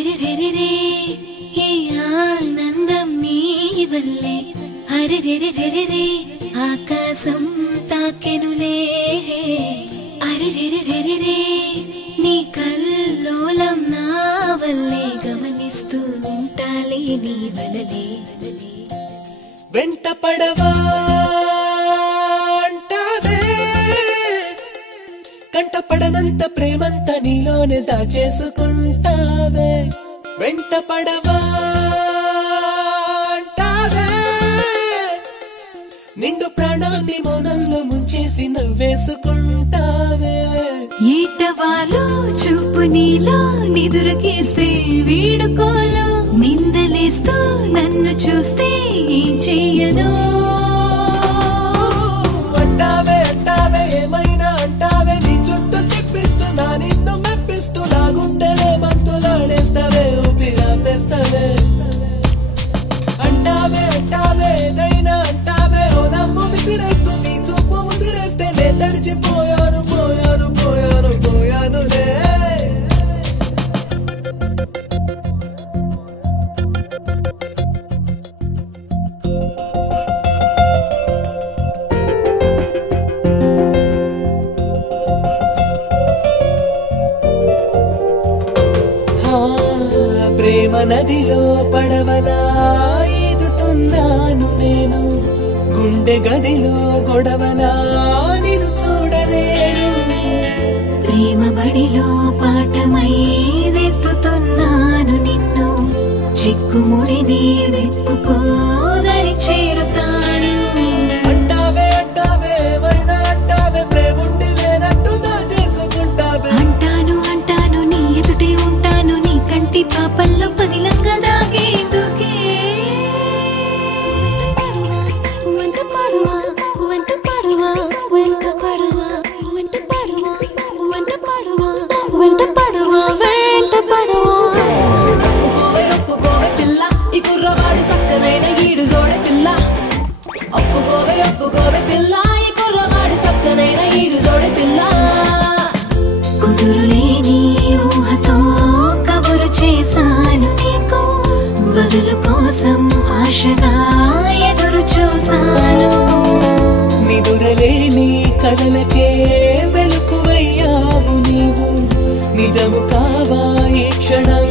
అరెరెరెరెరె ఈ ఆనందం నీ వల్లే అరెరెరెరెరె ఆకాశం తాకెనులే అరెరెరెరెరె నీ కల్లోలం నా వల్లే గమనిస్తూ ఉంటాలే నీ వలలే వెంట పడవా అంటావే కంట పడనంత ప్రేమంత నీలోనే దాచేసుకుంటావే వెంట పడవా అంటావే నిండు ప్రాణాన్ని మౌనంలో ముంచేసి నవ్వేసుకుంటావే ఈటవాలు చూపు నీలో నిదురకేస్తే వీడుకోలు నిందలేస్తూ నన్ను చూస్తే ఏం చెయ్యను అంటావే అంటావే ఏమైనా అంటావే నీ చుట్టూ తిప్పిస్తూ నా నిన్ను మెప్పిస్తూ నా గుండెలే బంతులాడేస్తావే ఊపిరాపేస్తావే అంటావే అంటావే ఏదైనా అంటావే ఓ నవ్వు విసిరేస్తూ నీ చూపు ముసిరేస్తే నే తడిచిపోయాను పోయాను పోయాను పోయానులే ప్రేమ నదిలో పడవలా ఈదుతున్నాను నేను గుండె గదిలో గొడవలా నిన్ను చూడలేను ప్రేమ బడిలో పాఠమై ఎత్తుతున్నాను నిన్ను చిక్కుముడిని విప్పుకోదని చేరుతాను అంటావే అంటావే ఏమైనా అంటావే ప్రేముండి లేనట్టు దాచేసుకుంటావే అంటాను అంటాను నీ ఎదుటే ఉంటాను నీ కంటి పాపల్లో పదిలంగా దాగేందుకే వెంట పడువా వెంట పడువా వెంట పడువా వెంట పడువా వెంట పడువా వెంట పడువా వెంట పడువా ఒప్పుకోవే ఒప్పుకోవే పిల్ల ఈ కుర్రవాడి సక్కనైన ఈడు జోడే పిల్ల ఒప్పుకోవే ఒప్పుకోవే పిల్ల ఈ కుర్రవాడి సక్కనైన ఈడు జోడే పిల్ల కుదురులేని ఊహతో కబురు చేశాను నీకు బదులు కోసం ఆశగా ఎదురు చూశాను నిదురలేని కలలకే మెలకువయ్యావు నీవు నిజము కావా ఈ క్షణం